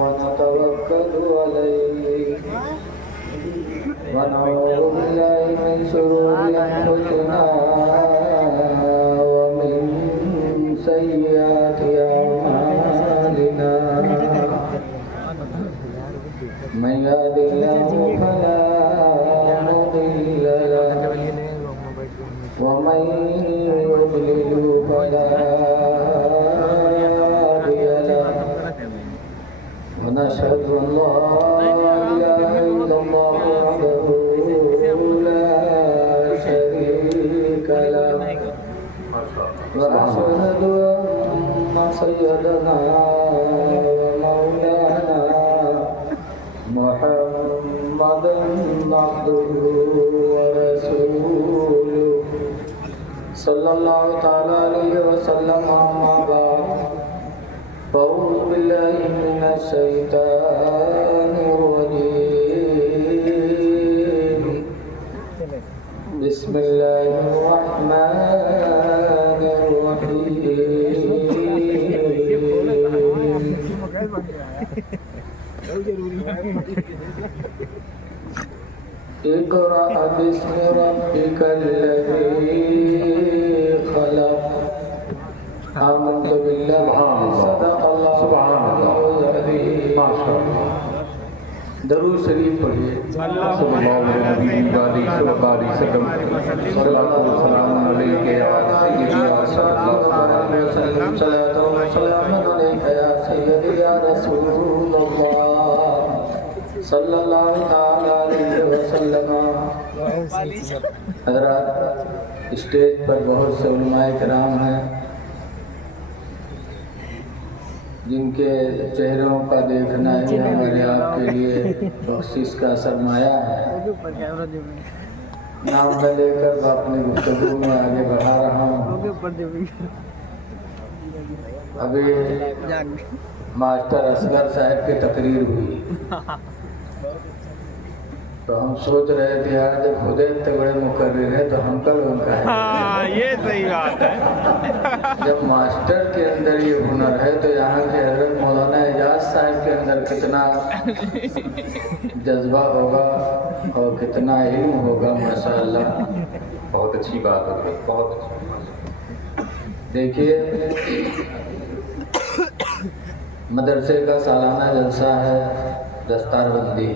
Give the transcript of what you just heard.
ونتوكل عليه ونعوذ بالله من شرور أنفسنا ومن سيئات أعمالنا من يهد الله فلا مضل له ومن يضلل فلا هادي له ونشهد أن لا إله إلا الله وحده لا شريك له وأشهد أن سيدنا ومولانا محمدا عبده ورسوله صلى الله تعالى عليه وسلم أما بعد فأعوذ بالله من الشيطان الرجيم بسم الله الرحمن الرحيم اقرأ باسم ربك الذي خلق آمنت بالله صدق الله العظيم दरूद शरीफ पढ़िए सल्लल्लाहु अलैहि वसल्लम सल्लल्लाहु अलैहि या सय्यदी या सल्लल्लाहु अलैहि या सय्यदी या रसूलल्लाह सल्लल्लाहु अलैहि वसल्लम। हज़रात, स्टेज पर बहुत से उलमाए किराम हैं जिनके चेहरों का देखना ही हमारे आपके लिए बख्शिश का सरमाया है। नाम न लेकर अपनी गुफ्तगू में आगे बढ़ा रहा हूँ। अभी मास्टर असगर साहब की तकरीर हुई तो हम सोच रहे थे यार जब खुद इतने बड़े मुकर्रिर है तो हम कल उनका है। ये सही बात है। जब मास्टर के अंदर ये हुनर है तो यहाँ के हज़रत मौलाना एजाज साहब के अंदर कितना जज्बा होगा और कितना इल्म होगा। माशाअल्लाह, बहुत अच्छी बात है, बहुत अच्छी। देखिए, मदरसे का सालाना जलसा है, दस्तारबंदी।